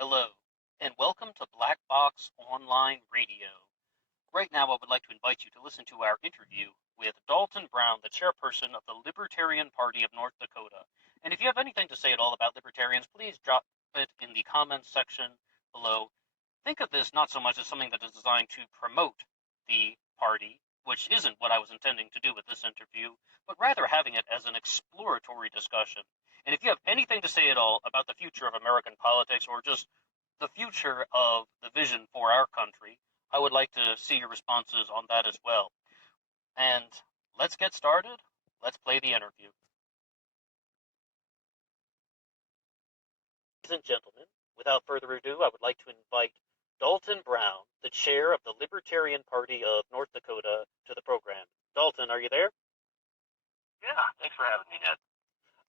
Hello, and welcome to Black Box Online Radio. Right now, I would like to invite you to listen to our interview with Dalton Brown, the chairperson of the Libertarian Party of North Dakota. And if you have anything to say at all about Libertarians, please drop it in the comments section below. Think of this not so much as something that is designed to promote the party, which isn't what I was intending to do with this interview, but rather having it as an exploratory discussion. And if you have anything to say at all about the future of American politics or just the future of the vision for our country, I would like to see your responses on that as well. And let's get started. Let's play the interview. Ladies and gentlemen, without further ado, I would like to invite Dalton Brown, the chair of the Libertarian Party of North Dakota, to the program. Dalton, are you there? Yeah, thanks for having me, Ned.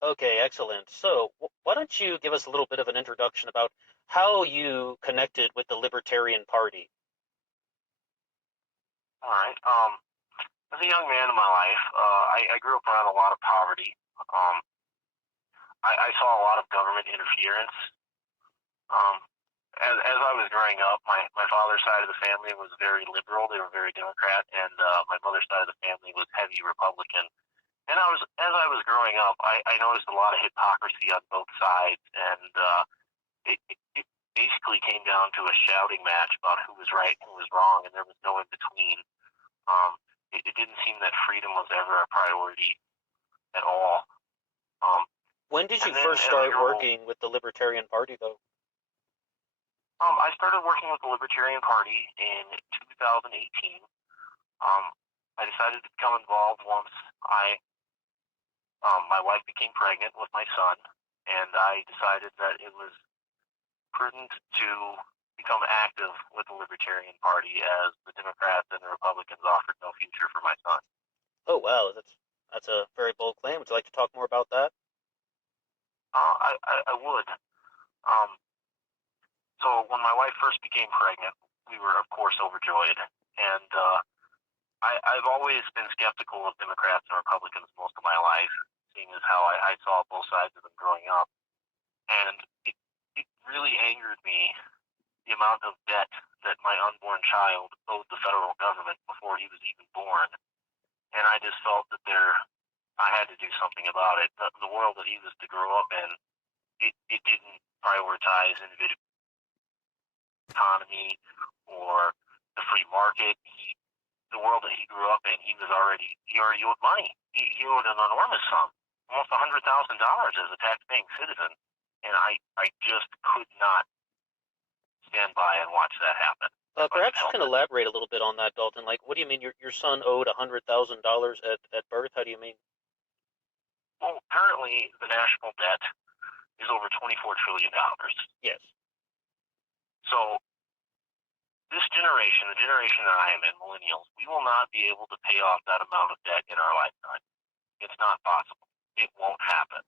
Okay, excellent. So, why don't you give us a little bit of an introduction about how you connected with the Libertarian Party? All right. As a young man in my life, I grew up around a lot of poverty. I saw a lot of government interference. As I was growing up, my father's side of the family was very liberal. They were very Democrat, and my mother's side of the family was heavy Republican. And as I was growing up, I noticed a lot of hypocrisy on both sides, and it basically came down to a shouting match about who was right and who was wrong, and there was no in between. It didn't seem that freedom was ever a priority at all. When did you first start working with the Libertarian Party, though? I started working with the Libertarian Party in 2018. I decided to become involved once my wife became pregnant with my son, and I decided that it was prudent to become active with the Libertarian Party as the Democrats and the Republicans offered no future for my son. Oh, wow, that's a very bold claim. Would you like to talk more about that? I would. So when my wife first became pregnant, we were, of course, overjoyed, and I've always been skeptical of Democrats and Republicans most of my life, seeing as how I saw both sides of them growing up. And it really angered me, the amount of debt that my unborn child owed the federal government before he was even born. And I just felt that I had to do something about it. The world that he was to grow up in, it didn't prioritize individual economy or the free market. The world that he grew up in, he already owed money. He owed an enormous sum, almost $100,000 as a tax-paying citizen, and I just could not stand by and watch that happen. Perhaps you can elaborate a little bit on that, Dalton. Like, what do you mean your son owed $100,000 at birth? How do you mean? Well, currently the national debt is over $24 trillion. Yes. So this generation, the generation that I am in, millennials, we will not be able to pay off that amount of debt in our lifetime. It's not possible. It won't happen.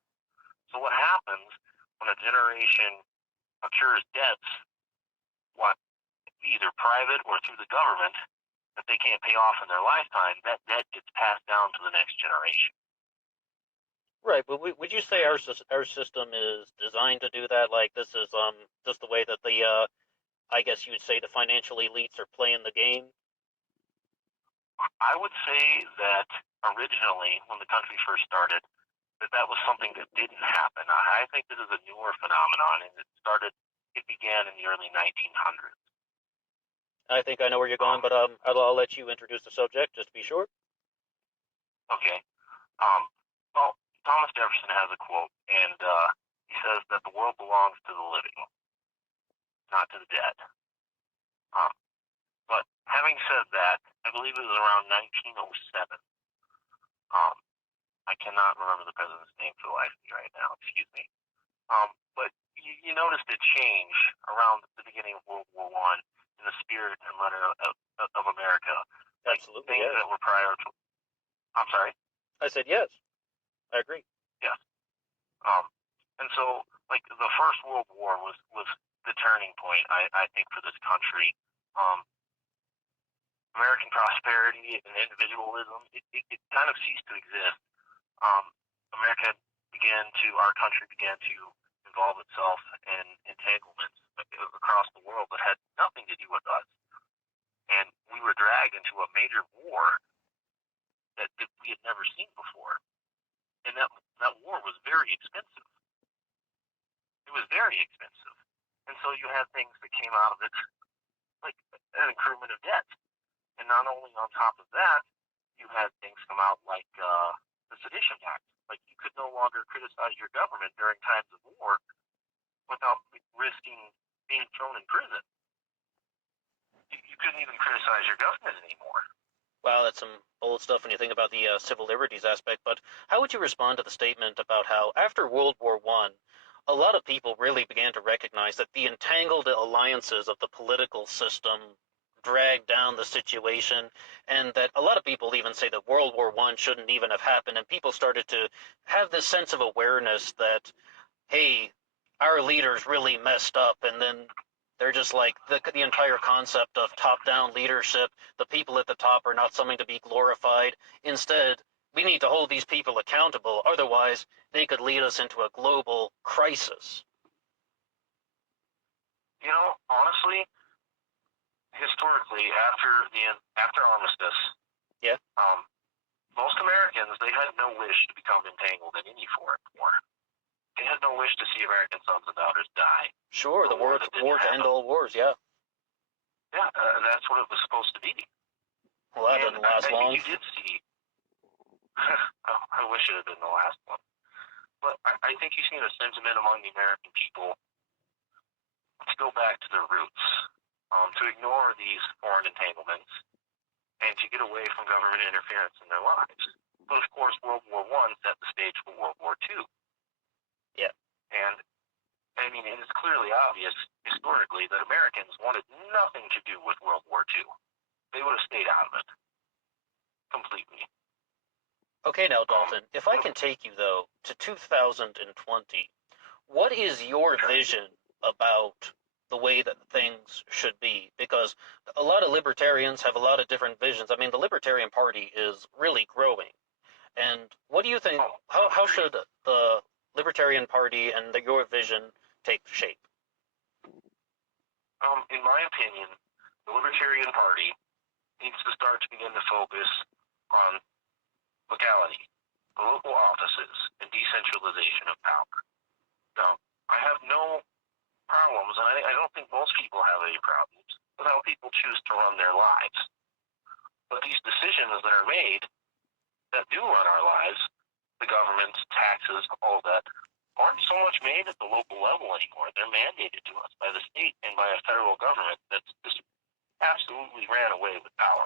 So what happens when a generation accrues debts, either private or through the government, that they can't pay off in their lifetime, that debt gets passed down to the next generation. Right, but would you say our system is designed to do that? Like, this is just the way that I guess you would say the financial elites are playing the game? I would say that originally, when the country first started, that was something that didn't happen. I think this is a newer phenomenon, and it began in the early 1900s. I think I know where you're going, but I'll let you introduce the subject, just to be sure. Okay. Well, Thomas Jefferson has a quote, and he says that the world belongs to the living, not to the dead. But having said that, I believe it was around 1907. I cannot remember the president's name for the life of me right now. Excuse me. But you noticed a change around the beginning of World War I in the spirit and letter of America. Like Absolutely, things that were prior to. I'm sorry. I said yes. I agree. Yes. And so, like, the First World War was the turning point, I think, for this country. American prosperity and individualism, it kind of ceased to exist. Our country began to involve itself in entanglements across the world that had nothing to do with us. And we were dragged into a major war that we had never seen before. And that war was very expensive. It was very expensive. And so you had things that came out of it, like an accruement of debt. And not only on top of that, you had things come out like the Sedition Act. Like, you could no longer criticize your government during times of war without risking being thrown in prison. You couldn't even criticize your government anymore. Wow, that's some bold stuff when you think about the civil liberties aspect, but how would you respond to the statement about how, after World War I, a lot of people really began to recognize that the entangled alliances of the political system dragged down the situation, and that a lot of people even say that World War I shouldn't even have happened, and people started to have this sense of awareness that, hey, our leaders really messed up, and then they're just like, the entire concept of top-down leadership, the people at the top are not something to be glorified. Instead, we need to hold these people accountable, otherwise they could lead us into a global crisis. You know, honestly, historically, after armistice, yeah, most Americans, they had no wish to become entangled in any foreign war. They had no wish to see American sons and daughters die. Sure, the war to end all wars, yeah. Yeah, that's what it was supposed to be. Well, that didn't last long. You did see. I wish it had been the last one. But I think you've seen a sentiment among the American people to go back to their roots, to ignore these foreign entanglements, and to get away from government interference in their lives. But of course, World War I set the stage for World War II. Yeah. And, I mean, it is clearly obvious, historically, that Americans wanted nothing to do with World War II. They would have stayed out of it. Completely. Okay, now, Dalton, if I can take you, though, to 2020, what is your vision about the way that things should be? Because a lot of libertarians have a lot of different visions. I mean, the Libertarian Party is really growing. And what do you think, how should the Libertarian Party and your vision take shape? In my opinion, the Libertarian Party needs to start to begin to focus on legality, the local offices, and decentralization of power. Now, I have no problems, and I don't think most people have any problems with how people choose to run their lives. But these decisions that are made that do run our lives, the government, taxes, all of that, aren't so much made at the local level anymore. They're mandated to us by the state and by a federal government that's just absolutely ran away with power.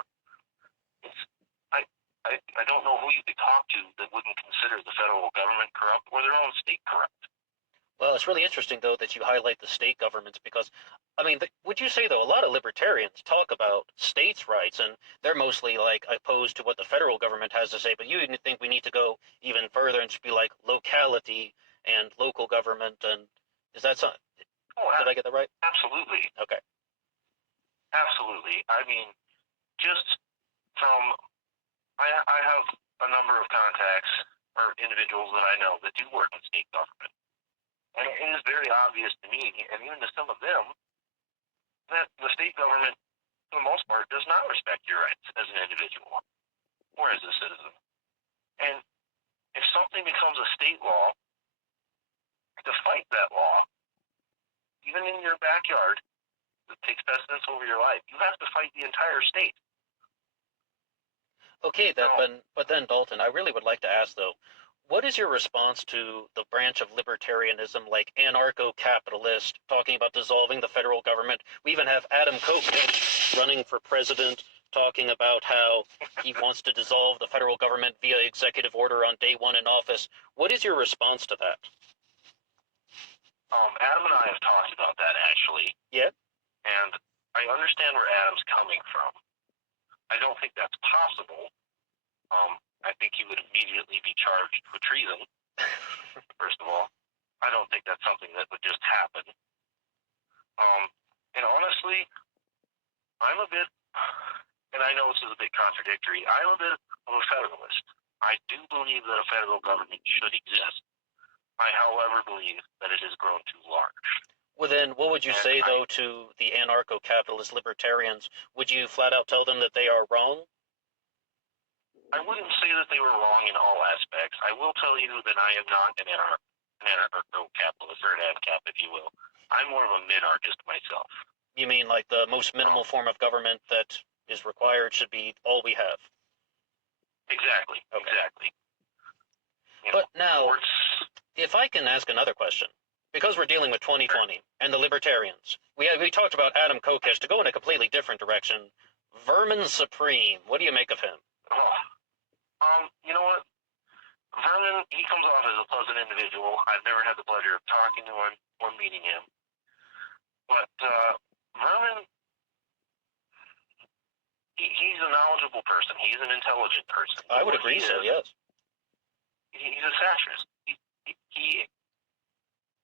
I don't know who you could talk to that wouldn't consider the federal government corrupt or their own state corrupt. Well, it's really interesting, though, that you highlight the state governments because, I mean, would you say, though, a lot of libertarians talk about states' rights, and they're mostly, like, opposed to what the federal government has to say, but you think we need to go even further and just be like locality and local government, and is that something? Did I get that right? Absolutely. Okay. Absolutely. I mean, just from... I have a number of contacts or individuals that I know that do work in state government. And it is very obvious to me, and even to some of them, that the state government, for the most part, does not respect your rights as an individual or as a citizen. And if something becomes a state law, to fight that law, even in your backyard, that takes precedence over your life, you have to fight the entire state. Okay, but then, Dalton, I really would like to ask, though, what is your response to the branch of libertarianism like anarcho-capitalist talking about dissolving the federal government? We even have Adam Kokesh running for president talking about how he wants to dissolve the federal government via executive order on day one in office. What is your response to that? Adam and I have talked about that, actually. Yeah? And I understand where Adam's coming from. I don't think that's possible. I think he would immediately be charged for treason, first of all. I don't think that's something that would just happen. And honestly, I'm a bit, and I know this is a bit contradictory, I'm a bit of a federalist. I do believe that a federal government should exist. I, however, believe that it has grown too large. Well, then, what would you say, though, to the anarcho-capitalist libertarians? Would you flat out tell them that they are wrong? I wouldn't say that they were wrong in all aspects. I will tell you that I am not an anarcho-capitalist, or an ANCAP, if you will. I'm more of a minarchist myself. You mean like the most minimal form of government that is required should be all we have? Exactly. Okay. Exactly. But now, if I can ask another question, because we're dealing with 2020 and the libertarians, we talked about Adam Kokesh. To go in a completely different direction, Vermin Supreme. What do you make of him? You know what? Vermin, he comes off as a pleasant individual. I've never had the pleasure of talking to him or meeting him. But Vermin, he's a knowledgeable person. He's an intelligent person. I would agree so, yes. He's a satirist.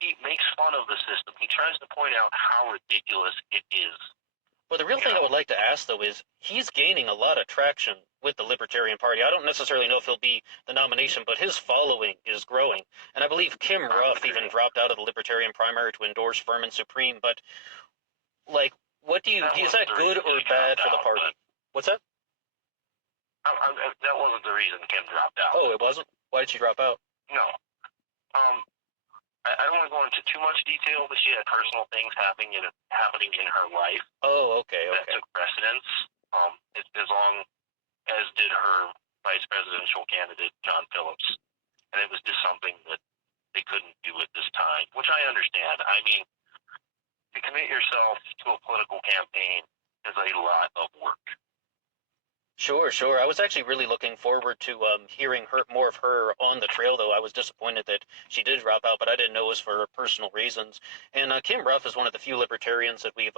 He makes fun of the system. He tries to point out how ridiculous it is. Well, the real thing I would like to ask, though, is he's gaining a lot of traction with the Libertarian Party. I don't necessarily know if he'll be the nomination, but his following is growing. And I believe Kim Ruff even dropped out of the Libertarian primary to endorse Vermin Supreme. But, like, what do you... Is that good or bad for the party? What's that? That wasn't the reason Kim dropped out. Oh, it wasn't? Why did she drop out? No. I don't want to go into too much detail, but she had personal things happening in her life. Oh, okay. That took precedence, as long as did her vice presidential candidate, John Phillips. And it was just something that they couldn't do at this time, which I understand. I mean, to commit yourself to a political campaign is a lot of work. Sure. I was actually really looking forward to hearing more of her on the trail, though. I was disappointed that she did drop out, but I didn't know it was for personal reasons. And Kim Ruff is one of the few libertarians that we've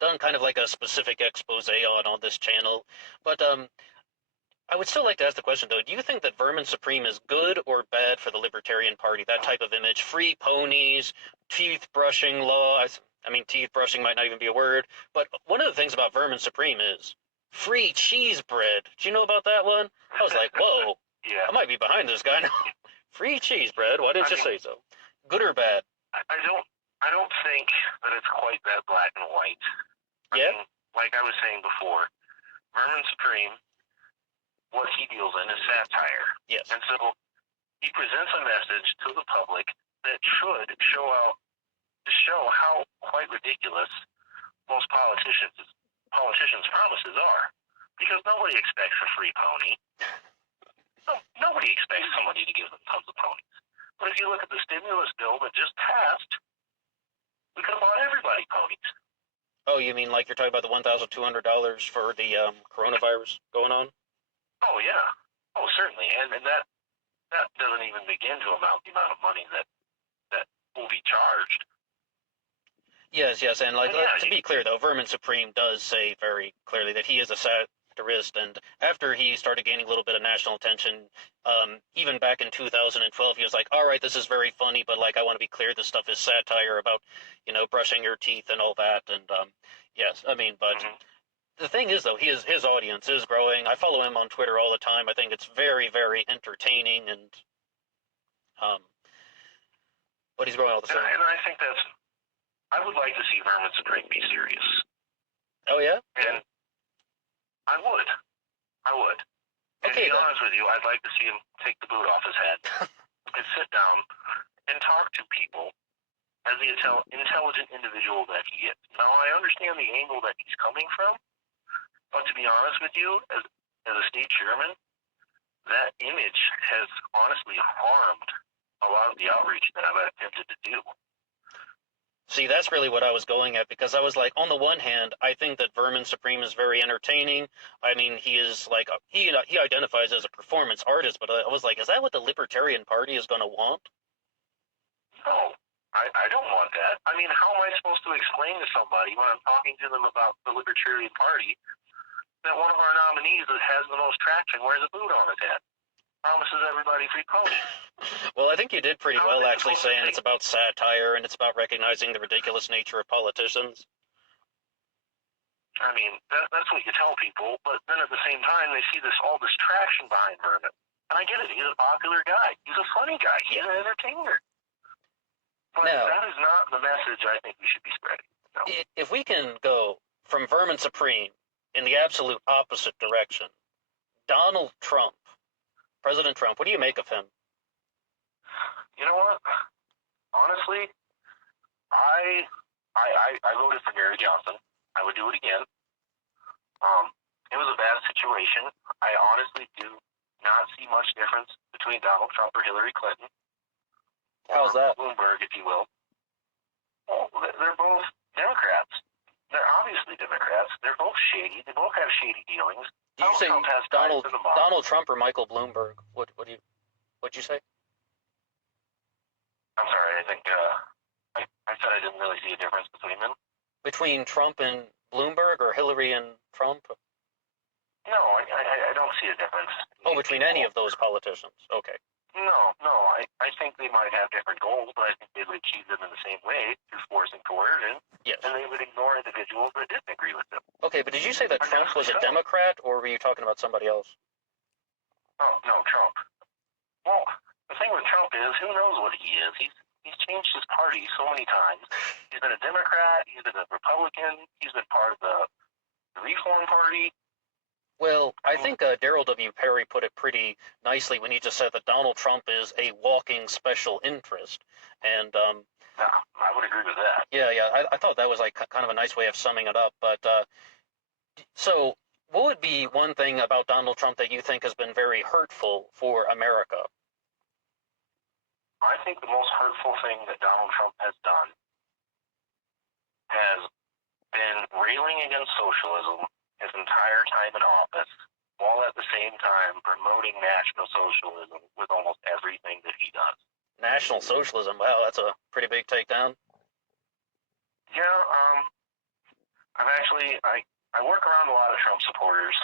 done kind of like a specific expose on this channel. But I would still like to ask the question, though. Do you think that Vermin Supreme is good or bad for the Libertarian Party, that type of image? Free ponies, teeth-brushing laws. I mean, teeth-brushing might not even be a word. But one of the things about Vermin Supreme is free cheese bread. Did you know about that one? I was like, whoa. Yeah. I might be behind this guy now. Free cheese bread? Why didn't you say so? Good or bad? I don't think that it's quite that black and white. Yeah? I mean, like I was saying before, Vermin Supreme, what he deals in is satire. Yes. And so he presents a message to the public that should show how quite ridiculous most politicians' promises are, because nobody expects a free pony. No, nobody expects somebody to give them tons of ponies. But if you look at the stimulus bill that just passed, we could have bought everybody ponies. Oh, you mean like you're talking about the $1,200 for the coronavirus going on? Oh yeah, oh certainly, and that doesn't even begin to amount the amount of money that will be charged. Yes, and like to be clear though, Vermin Supreme does say very clearly that he is a satirist, and after he started gaining a little bit of national attention, even back in 2012, he was like, all right, this is very funny, but like I want to be clear, this stuff is satire about, brushing your teeth and all that, and yes, I mean, but the thing is though, his audience is growing. I follow him on Twitter all the time. I think it's very, very entertaining, and but he's growing all the time. And I think I would like to see Vermin Supreme be serious. Oh, yeah? And I would. And okay, to be honest with you, I'd like to see him take the boot off his head and sit down and talk to people as the intelligent individual that he is. Now, I understand the angle that he's coming from, but to be honest with you, as a state chairman, that image has honestly harmed a lot of the outreach that I've attempted to do. See, that's really what I was going at, because I was like, on the one hand, I think that Vermin Supreme is very entertaining. I mean, he is like, he identifies as a performance artist, but I was like, is that what the Libertarian Party is going to want? No, I don't want that. I mean, how am I supposed to explain to somebody when I'm talking to them about the Libertarian Party that one of our nominees that has the most traction wears a boot on his head? Promises everybody free ponies. Well, I think you did pretty well, actually, saying it's about satire and it's about recognizing the ridiculous nature of politicians. I mean, that's what you tell people, but then at the same time, they see all this traction behind Vermin. And I get it, he's a popular guy. He's a funny guy. He's an entertainer. But Now, that is not the message I think we should be spreading. No. if we can go from Vermin Supreme in the absolute opposite direction, Donald Trump, President Trump, what do you make of him? You know what? Honestly, I voted for Gary Johnson. I would do it again. It was a bad situation. I honestly do not see much difference between Donald Trump or Hillary Clinton. How's that? Bloomberg, if you will. Well, they're both Democrats. They're obviously Democrats. They're both shady. They both have shady dealings. Did you say Trump has Donald Trump or Michael Bloomberg? What'd you say? I'm sorry. I think I said I didn't really see a difference between them. Between Trump and Bloomberg, or Hillary and Trump? No, I don't see a difference. Oh, between any of those politicians. Okay. No. I think they might have different goals, but I think they would achieve them in the same way through force and coercion. Yes. And they would ignore individuals that didn't agree with them. Okay, but did you say that Trump was a Democrat, or were you talking about somebody else? Oh, no, Trump. Well, the thing with Trump is, who knows what he is? He's changed his party so many times. He's been a Democrat, he's been a Republican, he's been part of the Reform Party. Well, I think Daryl W. Perry put it pretty nicely when he just said that Donald Trump is a walking special interest. And Yeah, I would agree with that. yeah, I thought that was like kind of a nice way of summing it up. But so what would be one thing about Donald Trump that you think has been very hurtful for America? I think the most hurtful thing that Donald Trump has done has been railing against socialism his entire time in office, while at the same time promoting National Socialism with almost everything that he does. National Socialism? Wow, that's a pretty big takedown. Yeah, I work around a lot of Trump supporters,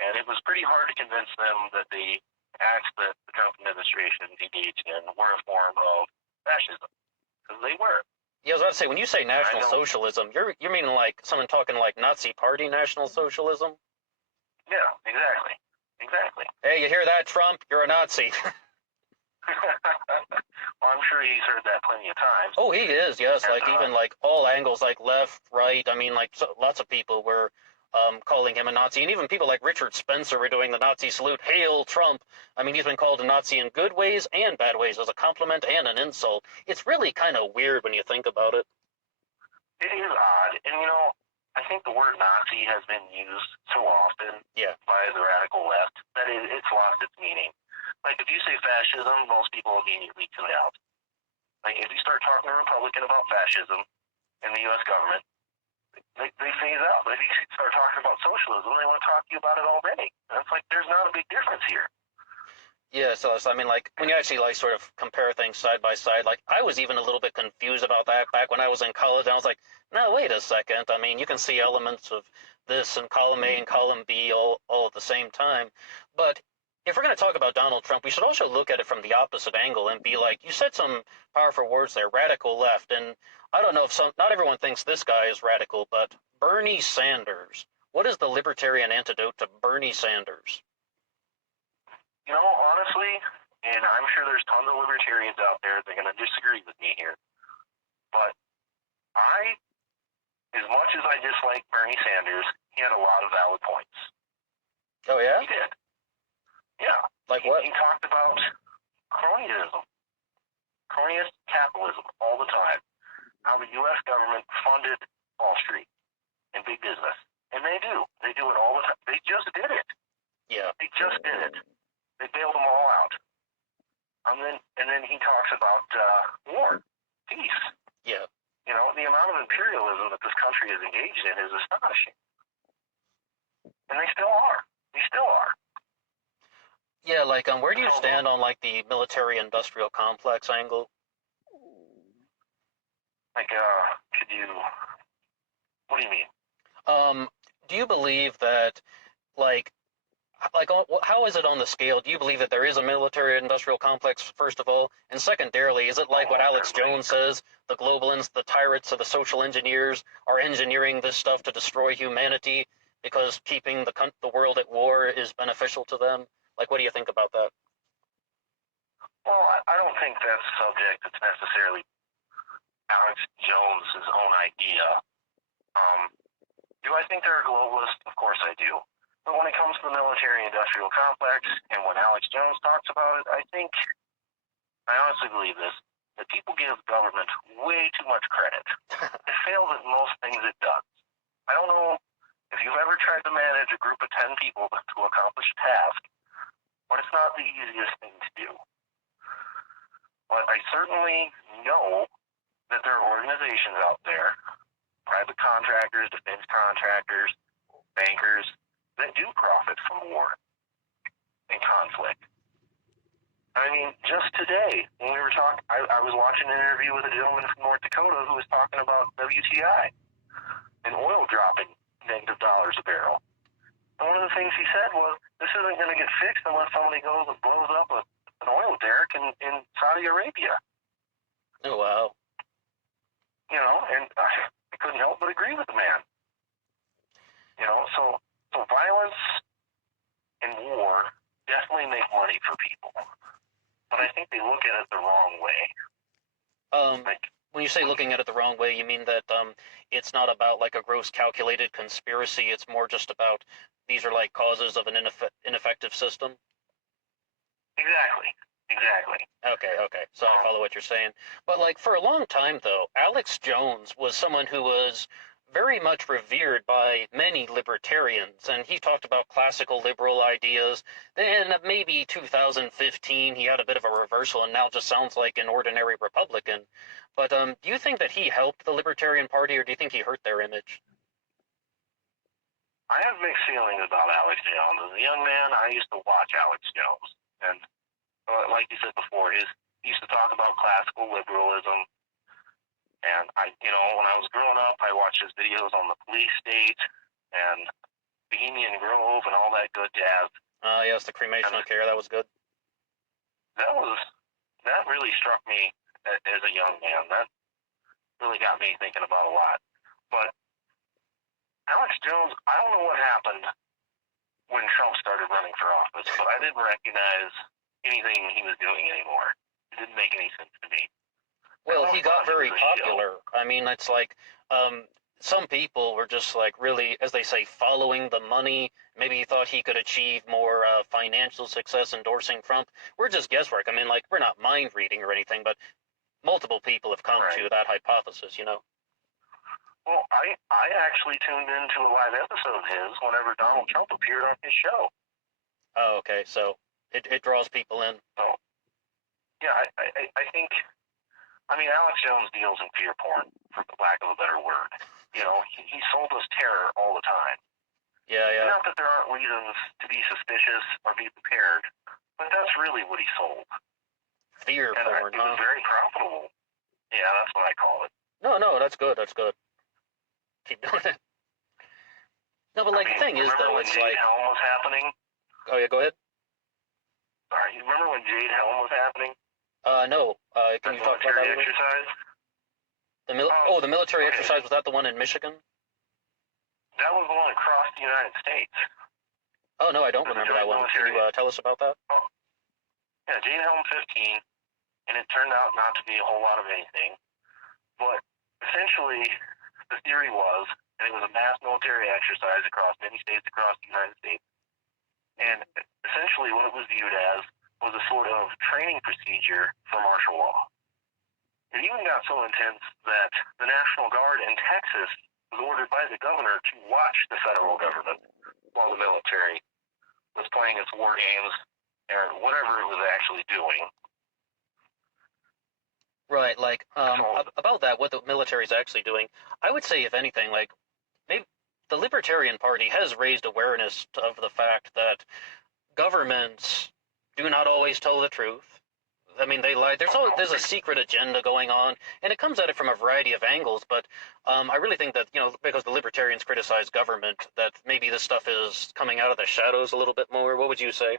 and it was pretty hard to convince them that the acts that the Trump administration engaged in were a form of fascism, because they were. Yeah, I was about to say, when you say National Socialism, you're meaning like someone talking like Nazi Party National Socialism? Yeah, exactly. Hey, you hear that, Trump? You're a Nazi. Well, I'm sure he's heard that plenty of times. Oh, he is, yes. Like, even like all angles, like left, right. I mean, like lots of people were calling him a Nazi. And even people like Richard Spencer were doing the Nazi salute. Hail Trump. I mean, he's been called a Nazi in good ways and bad ways, as a compliment and an insult. It's really kind of weird when you think about it. It is odd. And, I think the word Nazi has been used so often by the radical left that it's lost its meaning. Like, if you say fascism, most people immediately tune out. Like, if you start talking to a Republican about fascism in the U.S. government, they phase out. But if you start talking about socialism, they want to talk to you about it already. And it's like, there's not a big difference here. Yeah, so I mean, like, when you actually, like, sort of compare things side by side, like, I was even a little bit confused about that back when I was in college, and I was like, no, wait a second. I mean, you can see elements of this in column A and column B all at the same time. But if we're going to talk about Donald Trump, we should also look at it from the opposite angle and be like, you said some powerful words there, radical left, and I don't know if not everyone thinks this guy is radical, but Bernie Sanders. What is the libertarian antidote to Bernie Sanders? Honestly, and I'm sure there's tons of libertarians out there that are going to disagree with me here, but as much as I dislike Bernie Sanders, he had a lot of valid points. Oh, yeah? He did. Yeah. Like what? He talked about cronyism, cronyist capitalism all the time, how the U.S. government funded Wall Street and big business. And they do. They do it all the time. They just did it. Yeah. They just did it. They bailed them all out. And then he talks about war, peace. Yeah. The amount of imperialism that this country is engaged in is astonishing. And they still are. They still are. Yeah, like, where do you stand on, like, the military-industrial complex angle? Like, what do you mean? Do you believe that, like, how is it on the scale? Do you believe that there is a military-industrial complex, first of all? And secondarily, is it like what Alex Jones says, the globalists, the tyrants, or the social engineers are engineering this stuff to destroy humanity because keeping the world at war is beneficial to them? Like, what do you think about that? Well, I don't think that's a subject that's necessarily Alex Jones' own idea. Do I think they're a globalist? Of course I do. But when it comes to the military-industrial complex, and when Alex Jones talks about it, I honestly believe this, that people give government way too much credit. It fails at most things it does. I don't know if you've ever tried to manage a group of 10 people to accomplish a task, but it's not the easiest thing to do. But I certainly know that there are organizations out there, private contractors, defense contractors, bankers, that do profit from war and conflict. I mean, just today, when we were talking, I was watching an interview with a gentleman from North Dakota who was talking about WTI and oil dropping negative dollars a barrel. And one of the things he said was, this isn't going to get fixed unless somebody goes and blows up an oil derrick in Saudi Arabia. Oh, wow. You know, and I couldn't help but agree with the man. You know, so violence and war definitely make money for people. But I think they look at it the wrong way. When you say looking at it the wrong way, you mean that it's not about like a gross calculated conspiracy, it's more just about these are like causes of an ineffective system? Exactly. Okay. So I follow what you're saying. But like for a long time though, Alex Jones was someone who was very much revered by many libertarians, and he talked about classical liberal ideas. Then maybe 2015 he had a bit of a reversal and now just sounds like an ordinary Republican. But do you think that he helped the Libertarian Party, or do you think he hurt their image? I have mixed feelings about Alex Jones. As a young man, I used to watch Alex Jones, and like you said before, he used to talk about classical liberalism. And when I was growing up, I watched his videos on the police state and Bohemian Grove and all that good jazz. Yes, the cremation of care, that was good. That really struck me as a young man. That really got me thinking about a lot. But Alex Jones, I don't know what happened when Trump started running for office, but I didn't recognize anything he was doing anymore. It didn't make any sense to me. Well, he got very popular. I mean, it's like some people were just like really, as they say, following the money. Maybe he thought he could achieve more financial success endorsing Trump. We're just guesswork. I mean, like, we're not mind reading or anything, but multiple people have come to that hypothesis, you know. Well, I actually tuned into a live episode of his whenever Donald Trump appeared on his show. Oh, okay. So it draws people in. So, yeah, I think... I mean, Alex Jones deals in fear porn, for lack of a better word. You know, he sold us terror all the time. Yeah. Not that there aren't reasons to be suspicious or be prepared, but that's really what he sold. Fear porn, it was very profitable. Yeah, that's what I call it. No, that's good. Keep doing it. No, but like the thing is, though, it's like... Jade Helm was happening? Oh, yeah, go ahead. Sorry, you remember when Jade Helm was happening? No. Can you talk about that? Exercise? The military exercise, was that the one in Michigan? That was the one across the United States. Oh, no, I don't remember that one. Can you tell us about that? Oh. Yeah, Jade Helm 15, and it turned out not to be a whole lot of anything. But essentially, the theory was, and it was a mass military exercise across many states across the United States, and essentially what it was viewed as was a sort of training procedure for martial law. It even got so intense that the National Guard in Texas was ordered by the governor to watch the federal government while the military was playing its war games or whatever it was actually doing. Right, like, about that, what the military is actually doing, I would say, if anything, like, maybe the Libertarian Party has raised awareness of the fact that governments do not always tell the truth. I mean, they lie. There's a secret agenda going on, and it comes at it from a variety of angles, but I really think that, you know, because the Libertarians criticize government, that maybe this stuff is coming out of the shadows a little bit more. What would you say?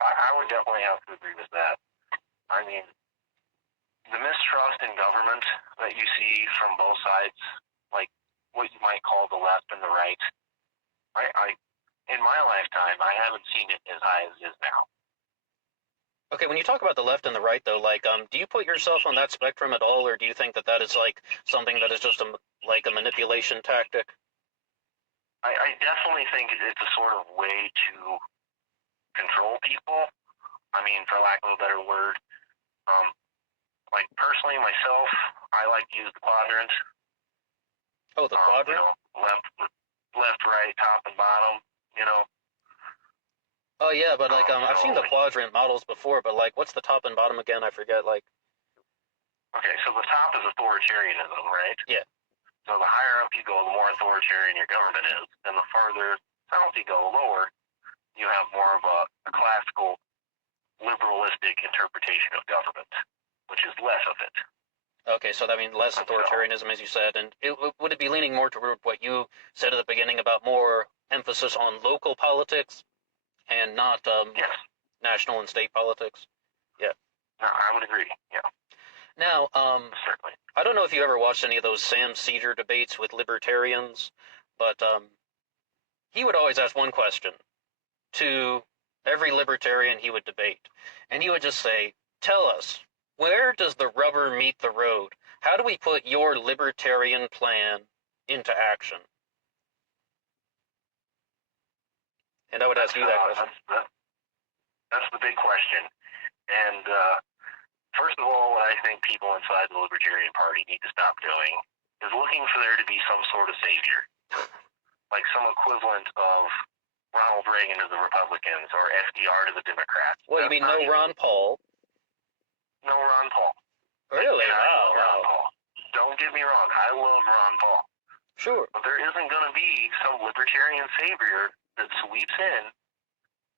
I would definitely have to agree with that. I mean, the mistrust in government that you see from both sides, like what you might call the left and the right, I in my lifetime, I haven't seen it as high as it is now. Okay, when you talk about the left and the right, though, like, do you put yourself on that spectrum at all, or do you think that that is like something that is just like a manipulation tactic? I definitely think it's a sort of way to control people. I mean, for lack of a better word, um, like personally myself, I like to use the quadrant. Oh, the quadrant? Left, right, top, and bottom. You know. Oh yeah, but like, I've seen the So quadrant models before, but like, what's the top and bottom again? I forget. Like, okay, so the top is authoritarianism, right? yeah. So the higher up you go, the more authoritarian your government is, and the farther south you go, lower, you have more of a classical liberalistic interpretation of government, which is less of it. Okay, so that means less authoritarianism, as you said, and would it be leaning more toward what you said at the beginning about more emphasis on local politics and not yes, national and state politics? Yeah. no, I would agree. Yeah, Now, certainly. I don't know if you ever watched any of those Sam Seder debates with libertarians, but he would always ask one question to every libertarian he would debate, and he would just say, "Tell us, where does the rubber meet the road? How do we put your libertarian plan into action?" And I would ask you that question. That's the big question. And first of all, what I think people inside the Libertarian Party need to stop doing is looking for there to be some sort of savior, like some equivalent of Ronald Reagan to the Republicans or FDR to the Democrats. Well, you mean no Ron Paul? No Ron Paul. Really? Wow. Ron Paul. Don't get me wrong. I love Ron Paul. Sure. But there isn't going to be some libertarian savior that sweeps in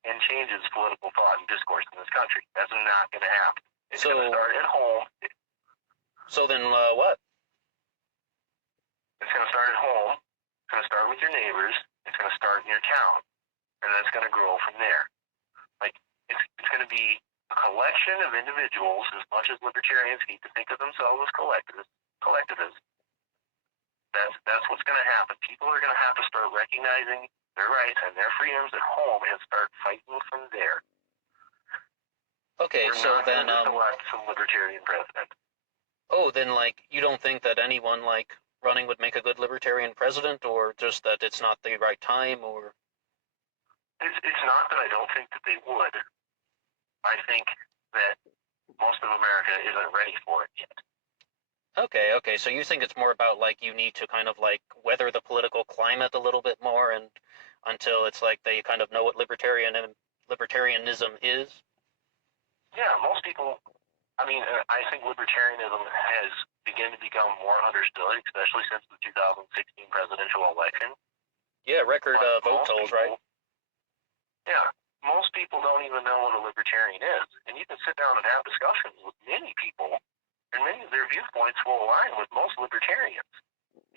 and changes political thought and discourse in this country. That's not going to happen. It's going to start at home. So then what? It's going to start at home. It's going to start with your neighbors. It's going to start in your town. And then it's going to grow from there. Like, it's going to be a collection of individuals, as much as libertarians need to think of themselves as collectivists. That's what's going to happen. People are going to have to start recognizing their rights and their freedoms at home and start fighting from there. Okay, so then elect some libertarian president. Oh, then like you don't think that anyone like running would make a good libertarian president, or just that it's not the right time, or? It's not that I don't think that they would. I think that most of America isn't ready for it yet. Okay, so you think it's more about like you need to kind of like weather the political climate a little bit more, and until it's like they kind of know what libertarianism is? Yeah, most people, I mean, I think libertarianism has begun to become more understood, especially since the 2016 presidential election. Yeah, record vote totals, right? Yeah, most people don't even know what a libertarian is, and you can sit down and have discussions with many people, and many of their viewpoints will align with most libertarians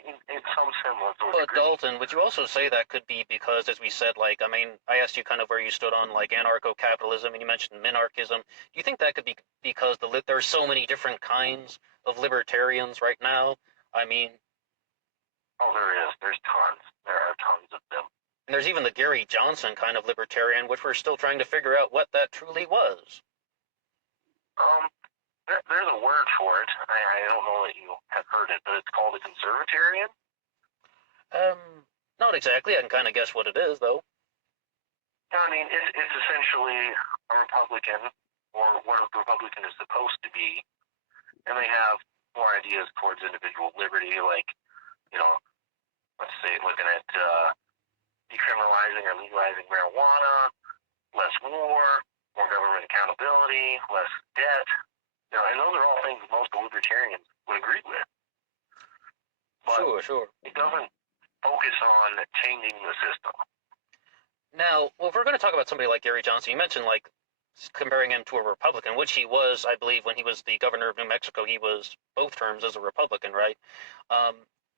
in some semblance or But degree. Dalton, would you also say that could be because, as we said, like, I mean, I asked you kind of where you stood on like anarcho-capitalism, and you mentioned minarchism. Do you think that could be because there's so many different kinds of libertarians right now? I mean, oh, there is. There's tons. There are tons of them. And there's even the Gary Johnson kind of libertarian, which we're still trying to figure out what that truly was. There's a word for it. I don't know that you have heard it, but it's called a conservatarian. Not exactly. I can kind of guess what it is, though. I mean, it's essentially a Republican, or what a Republican is supposed to be, and they have more ideas towards individual liberty, like, you know, let's say looking at decriminalizing or legalizing marijuana, less war, more government accountability, less debt. You know, and those are all things most libertarians would agree with. But Sure. It doesn't focus on changing the system. Now, well, if we're going to talk about somebody like Gary Johnson, you mentioned like comparing him to a Republican, which he was, I believe, when he was the governor of New Mexico. He was both terms as a Republican, right?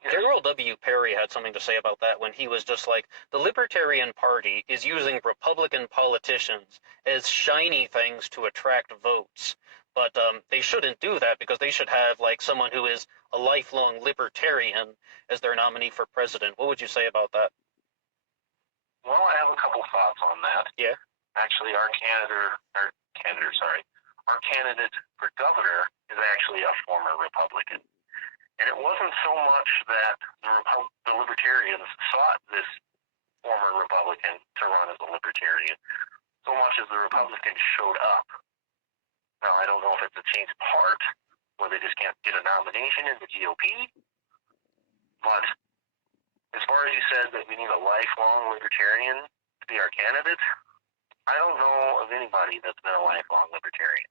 Yes. Darrell W. Perry had something to say about that when he was just like, the Libertarian Party is using Republican politicians as shiny things to attract votes. But they shouldn't do that because they should have like someone who is a lifelong libertarian as their nominee for president. What would you say about that? Well, I have a couple thoughts on that. Yeah. Actually, our candidate, our candidate for governor is actually a former Republican. And it wasn't so much that the Libertarians sought this former Republican to run as a Libertarian, so much as the Republicans showed up. Now, I don't know if it's a change of heart, or they just can't get a nomination in the GOP, but as far as you said that we need a lifelong Libertarian to be our candidate, I don't know of anybody that's been a lifelong Libertarian.